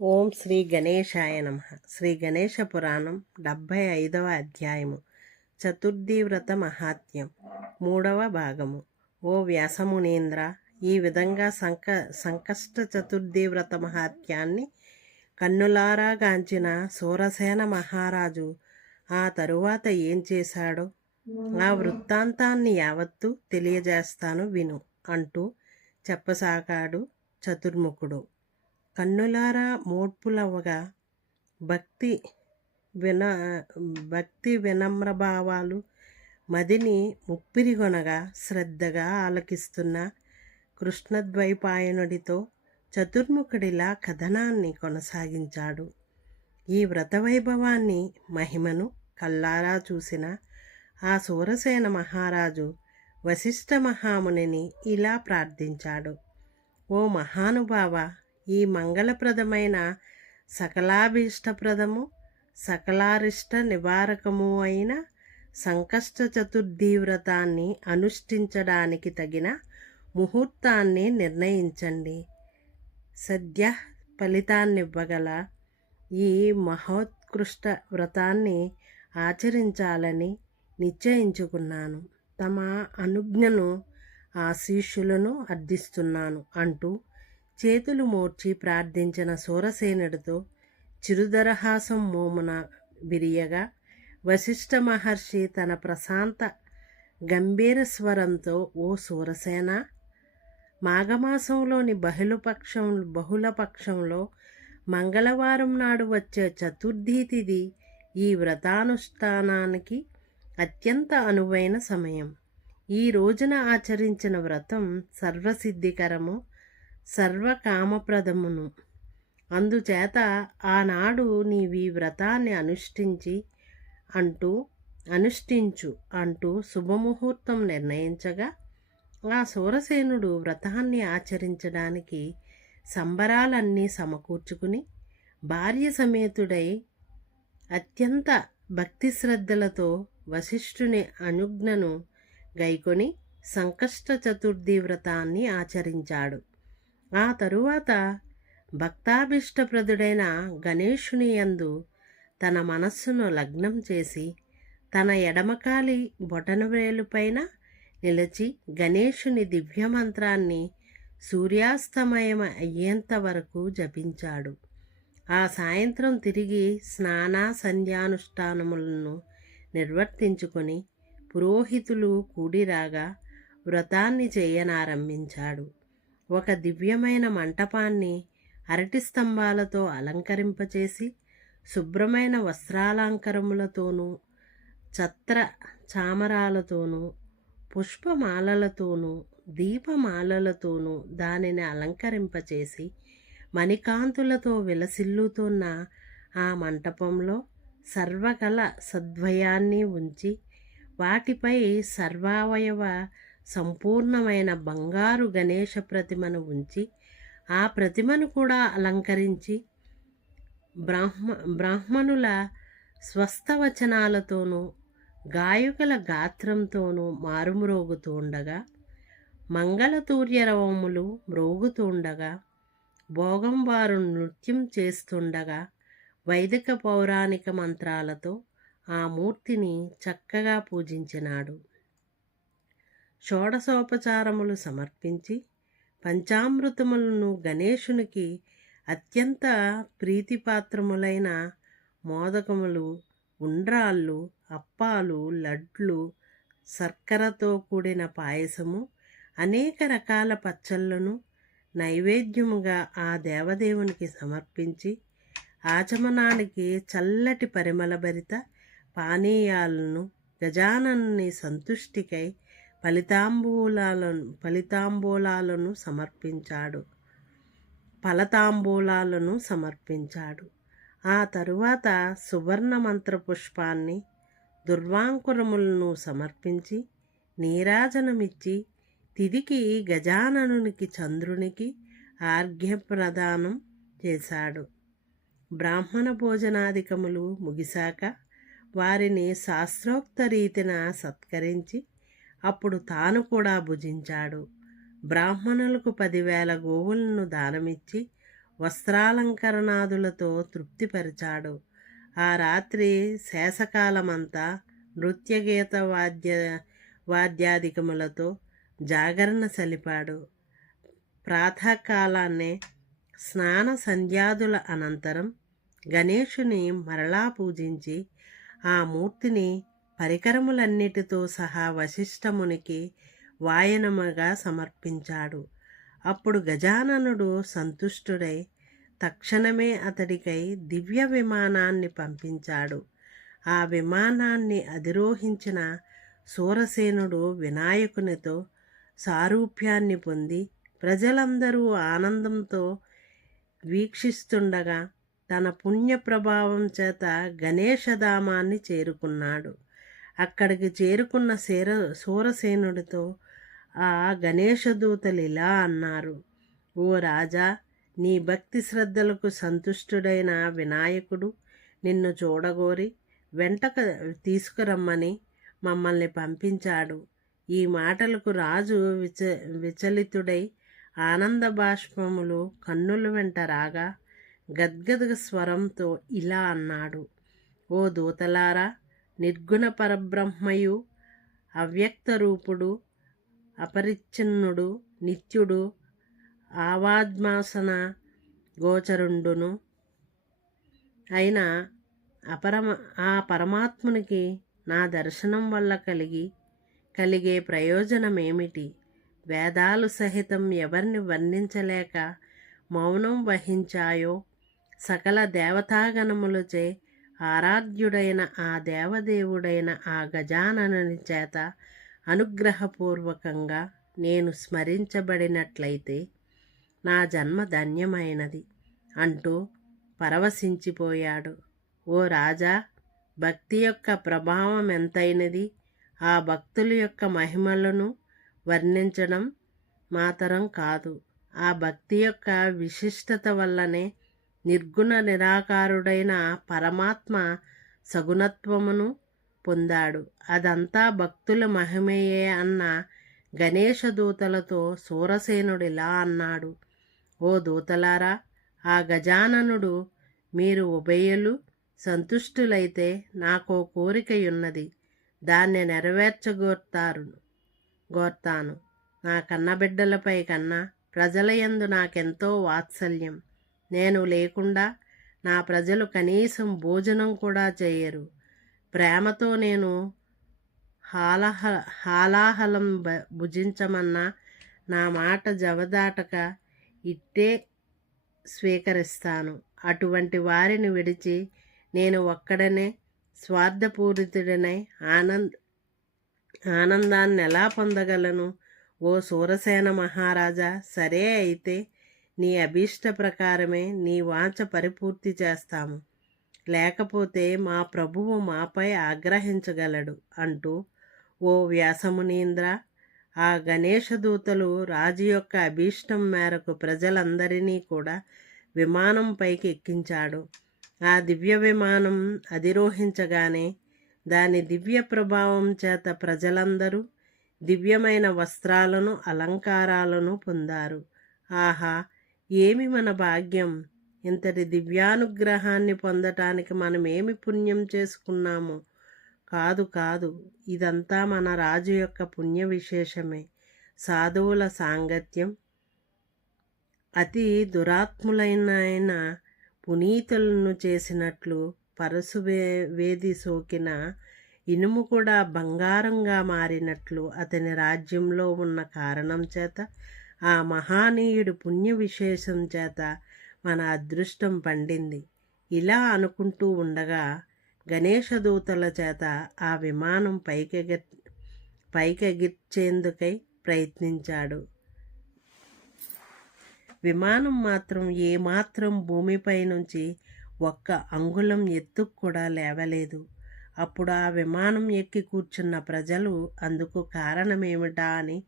ఓం శ్రీ గణేశాయ నమ. శ్రీ గణేశ పురాణం డెబ్భై ఐదవ అధ్యాయము. చతుర్థి వ్రత మహాత్మ్యం. మూడవ భాగము. ఓ వ్యాసమునీంద్ర ఈ విధంగా సంక సంకష్ట చతుర్థి వ్రత మహాత్యాన్ని కన్నులారా గాంచిన సూరసేన మహారాజు ఆ తరువాత ఏం చేశాడో ఆ వృత్తాంతాన్ని యావత్తు తెలియజేస్తాను విను అంటూ చెప్పసాగాడు చతుర్ముఖుడు. కన్నులారా మోడ్పులవగా భక్తి విన భక్తి వినమ్ర భావాలు మదిని ముప్పిరిగొనగా శ్రద్ధగా ఆలకిస్తున్న కృష్ణద్వైపాయనుడితో చతుర్ముఖుడిలా కథనాన్ని కొనసాగించాడు. ఈ వ్రతవైభవాన్ని మహిమను కల్లారా చూసిన ఆ సూరసేన మహారాజు వశిష్ఠ మహామునిని ఇలా ప్రార్థించాడు. ఓ మహానుభావ ఈ మంగళప్రదమైన సకలాభీష్టప్రదము సకలారిష్ట నివారకము అయిన సంకష్ట చతుర్థి వ్రతాన్ని అనుష్ఠించడానికి తగిన ముహూర్తాన్ని నిర్ణయించండి. సద్య ఫలితాన్నివ్వగల ఈ మహోత్కృష్ట వ్రతాన్ని ఆచరించాలని నిశ్చయించుకున్నాను. తమ అనుజ్ఞను ఆశీస్సులను అర్థిస్తున్నాను అంటూ చేతులు మోర్చి ప్రార్థించిన సూరసేనుడితో చిరుదరహాసం మోమున విరియగా వశిష్ఠ మహర్షి తన ప్రశాంత గంభీర స్వరంతో ఓ సూరసేన మాఘమాసంలోని బహుళపక్షం బహుళపక్షంలో మంగళవారం నాడు వచ్చే చతుర్థి తిథి ఈ వ్రతానుష్ఠానానికి అత్యంత అనువైన సమయం. ఈ రోజున ఆచరించిన వ్రతం సర్వసిద్ధికరము. సర్వకామప్రదమును. అందుచేత ఆనాడు నీవి వ్రతాన్ని అనుష్ఠించి అంటూ అనుష్ఠించు అంటూ శుభముహూర్తం నిర్ణయించగా ఆ సూరసేనుడు వ్రతాన్ని ఆచరించడానికి సంబరాలన్నీ సమకూర్చుకుని భార్య సమేతుడై అత్యంత భక్తి శ్రద్ధలతో వశిష్ఠుని అనుజ్ఞను గైకొని సంకష్ట చతుర్థి వ్రతాన్ని ఆచరించాడు. ఆ తరువాత భక్తాభిష్టప్రదుడైన గణేషుని యందు తన మనస్సును లగ్నం చేసి తన ఎడమకాలి బొటనవేలుపైన నిలిచి గణేషుని దివ్యమంత్రాన్ని సూర్యాస్తమయం అయ్యేంత వరకు జపించాడు. ఆ సాయంత్రం తిరిగి స్నాన సంధ్యానుష్ఠానములను నిర్వర్తించుకొని పురోహితులు కూడిరాగా వ్రతాన్ని చేయనారంభించాడు. ఒక దివ్యమైన మంటపాన్ని అరటి స్తంభాలతో అలంకరింపచేసి శుభ్రమైన వస్త్రాలంకరములతోనూ ఛత్ర చామరాలతోనూ పుష్పమాలలతోనూ దీపమాలలతోనూ దానిని అలంకరింపచేసి మణికాంతులతో విలసిల్లుతున్న ఆ మంటపంలో సర్వకల సద్వయాన్ని ఉంచి వాటిపై సర్వావయవ సంపూర్ణమైన బంగారు గణేష ప్రతిమను ఉంచి ఆ ప్రతిమను కూడా అలంకరించి బ్రాహ్మ బ్రాహ్మణుల స్వస్థవచనాలతోనూ గాయకుల గాత్రంతోనూ మారుమ్రోగుతూ ఉండగా మంగళతూర్యరవములు మ్రోగుతుండగా భోగంవారు నృత్యం చేస్తుండగా వైదిక పౌరాణిక మంత్రాలతో ఆ మూర్తిని చక్కగా పూజించినాడు. షోడశోపచారములు సమర్పించి పంచామృతములను గణేశునికి అత్యంత ప్రీతిపాత్రములైన మోదకములు ఉండ్రాళ్ళు అప్పాలు లడ్లు శర్కరతో కూడిన పాయసము అనేక రకాల పచ్చళ్ళను నైవేద్యముగా ఆ దేవదేవునికి సమర్పించి ఆచమనానికి చల్లటి పరిమళభరిత పానీయాలను గజానన్ని సంతుష్టికై ఫలితాంబూలాలను ఫలితాంబూలాలను సమర్పించాడు. ఫలతాంబూలాలను సమర్పించాడు. ఆ తరువాత సువర్ణ మంత్ర పుష్పాన్ని దుర్వాంకురములను సమర్పించి నీరాజనమిచ్చి తిదికి గజాననునికి చంద్రునికి ఆర్ఘ్యప్రదానం చేశాడు. బ్రాహ్మణ భోజనాధికములు ముగిశాక వారిని శాస్త్రోక్త రీతిన సత్కరించి అప్పుడు తాను కూడా భుజించాడు. బ్రాహ్మణులకు పదివేల గోవులను దానమిచ్చి వస్త్రాలంకరణాదులతో తృప్తిపరిచాడు. ఆ రాత్రి శేషకాలమంతా నృత్యగీత వాద్య వాద్యాధికములతో జాగరణ సలిపాడు. ప్రాతకాలాన్నే స్నాన సంధ్యాదుల అనంతరం గణేషుని మరలా పూజించి ఆ మూర్తిని పరికరములన్నిటితో సహా వశిష్ఠమునికి వాయనముగా సమర్పించాడు. అప్పుడు గజాననుడు సంతుష్టుడై తక్షణమే అతడికై దివ్య విమానాన్ని పంపించాడు. ఆ విమానాన్ని అధిరోహించిన సూరసేనుడు వినాయకునితో సారూప్యాన్ని పొంది ప్రజలందరూ ఆనందంతో వీక్షిస్తుండగా తన పుణ్య ప్రభావం చేత గణేశధామాన్ని చేరుకున్నాడు. అక్కడికి చేరుకున్న శేర సూరసేనుడితో ఆ గణేశదూతలు ఇలా అన్నారు ఓ రాజా నీ భక్తి శ్రద్ధలకు సంతుష్టుడైన వినాయకుడు నిన్ను చూడగోరి వెంటక తీసుకురమ్మని మమ్మల్ని పంపించాడు. ఈ మాటలకు రాజు విచ విచలితుడై ఆనంద బాష్పములు కన్నుల వెంట రాగా గద్గద స్వరంతో ఇలా అన్నాడు ఓ దూతలారా నిర్గుణ పరబ్రహ్మయు అవ్యక్త రూపుడు అపరిచ్ఛిన్నుడు నిత్యుడు ఆవాద్మాసన గోచరుండును. అయిన అపరమ ఆ పరమాత్మునికి నా దర్శనం వల్ల కలిగి కలిగే ప్రయోజనమేమిటి? వేదాలు సహితం ఎవరిని వర్ణించలేక మౌనం వహించాయో? సకల దేవతాగణములచే ఆరాధ్యుడైన ఆ దేవదేవుడైన ఆ గజాననుని చేత అనుగ్రహపూర్వకంగా నేను స్మరించబడినట్లయితే నా జన్మ ధన్యమైనది అంటూ పరవశించిపోయాడు. ఓ రాజా భక్తి యొక్క ప్రభావం ఎంతైనది? ఆ భక్తుల యొక్క మహిమలను వర్ణించడం మాతరం కాదు. ఆ భక్తి యొక్క విశిష్టత వల్లనే నిర్గుణ నిరాకారుడైన పరమాత్మ సగుణత్వమును పొందాడు. అదంతా భక్తుల మహిమయే అన్న గణేష దూతలతో సూరసేనుడిలా అన్నాడు. ఓ దూతలారా ఆ గజాననుడు మీరు ఉభయలు సంతుష్టులైతే నాకో కోరికయున్నది. దాన్ని నెరవేర్చగోర్తారు గోర్తాను. నా కన్నబిడ్డలపై కన్నా ప్రజల యందు నాకెంతో వాత్సల్యం. నేను లేకుండా నా ప్రజలు కనీసం భోజనం కూడా చేయరు. ప్రేమతో నేను హాలహ హాలాహలం భుజించమన్నా నా మాట జవదాటక ఇట్టే స్వీకరిస్తాను. అటువంటి వారిని విడిచి నేను ఒక్కడనే స్వార్థపూరితుడనై ఆనంద్ ఆనందాన్ని ఎలా పొందగలను? ఓ సూరసేన మహారాజా సరే అయితే నీ అభీష్ట ప్రకారమే నీ వాంఛ పరిపూర్తి చేస్తాము. లేకపోతే మా ప్రభువు మాపై ఆగ్రహించగలడు అంటూ ఓ వ్యాసమునీంద్ర ఆ గణేష దూతలు రాజు యొక్క అభీష్టం మేరకు ప్రజలందరినీ కూడా విమానం పైకి ఎక్కించాడు. ఆ దివ్య విమానం అధిరోహించగానే దాని దివ్య ప్రభావం చేత ప్రజలందరూ దివ్యమైన వస్త్రాలను అలంకారాలను పొందారు. ఆహా! ఏమి మన భాగ్యం? ఇంతటి దివ్యానుగ్రహాన్ని పొందటానికి మనం ఏమి పుణ్యం చేసుకున్నాము? కాదు కాదు. ఇదంతా మన రాజు యొక్క పుణ్య విశేషమే. సాధువుల సాంగత్యం. అతి దురాత్ములైన పునీతులను చేసినట్లు పరశు వేది సోకిన ఇనుము కూడా బంగారంగా మారినట్లు అతని రాజ్యంలో ఉన్న కారణం చేత ఆ మహానీయుడు పుణ్య విశేషం చేత మన అదృష్టం పండింది. ఇలా అనుకుంటూ ఉండగా గణేశదూతల చేత ఆ విమానం పైకెగ పైకెగిర్చేందుకై ప్రయత్నించాడు. విమానం మాత్రం ఏమాత్రం భూమిపై నుంచి ఒక్క అంగుళం ఎత్తుకు కూడా లేవలేదు. అప్పుడు ఆ విమానం ఎక్కి కూర్చున్న ప్రజలు అందుకు కారణమేమిటా అని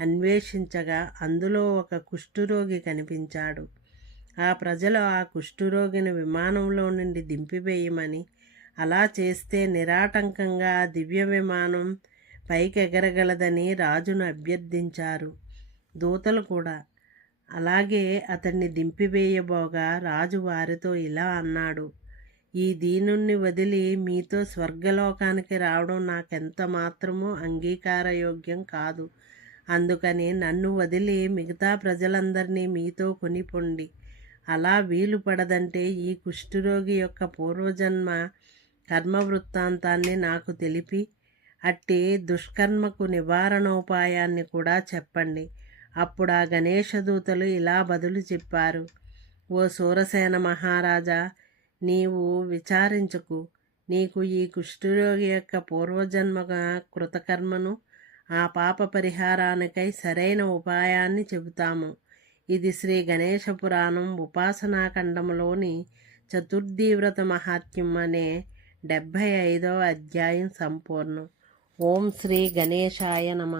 అన్వేషించగా అందులో ఒక కుష్ఠురోగి కనిపించాడు. ఆ ప్రజలు ఆ కుష్ఠురోగిని విమానంలో నుండి దింపివేయమని అలా చేస్తే నిరాటంకంగా ఆ దివ్య విమానం పైకెగరగలదని రాజును అభ్యర్థించారు. దూతలు కూడా అలాగే అతన్ని దింపివేయబోగా రాజు వారితో ఇలా అన్నాడు ఈ దీనుణ్ణి వదిలి మీతో స్వర్గలోకానికి రావడం నాకెంత మాత్రమూ అంగీకారయోగ్యం కాదు. అందుకని నన్ను వదిలి మిగతా ప్రజలందరినీ మీతో కొనిపొండి. అలా వీలు పడదంటే ఈ కుష్ఠరోగి యొక్క పూర్వజన్మ కర్మ వృత్తాంతాన్ని నాకు తెలిపి అట్టి దుష్కర్మకు నివారణోపాయాన్ని కూడా చెప్పండి. అప్పుడు ఆ గణేశదూతలు ఇలా బదులు చెప్పారు. ఓ సూరసేన మహారాజా నీవు విచారించకు. నీకు ఈ కుష్ఠరోగి యొక్క పూర్వజన్మ కృతకర్మను ఆ పాప పరిహారానికై సరైన ఉపాయాన్ని చెబుతాము. ఇది శ్రీ గణేశ పురాణం ఉపాసనాఖండంలోని చతుర్థీవ్రత మహాత్మ్యం అనే డెబ్భై ఐదవ అధ్యాయం సంపూర్ణం. ఓం శ్రీ గణేశాయ నమ.